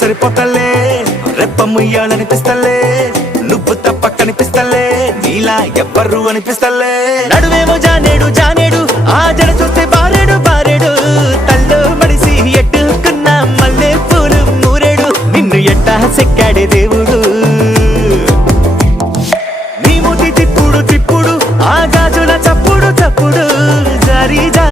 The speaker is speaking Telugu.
సరిపోతలే రెప్ప ముయ్యాలనిపిస్తలే నువ్వు తప్ప కనిపిస్తలే నీలా ఎవ్వరు అనిపిస్తలే నడువేమో జానేడు జానేడు ఆ జడ చూస్తే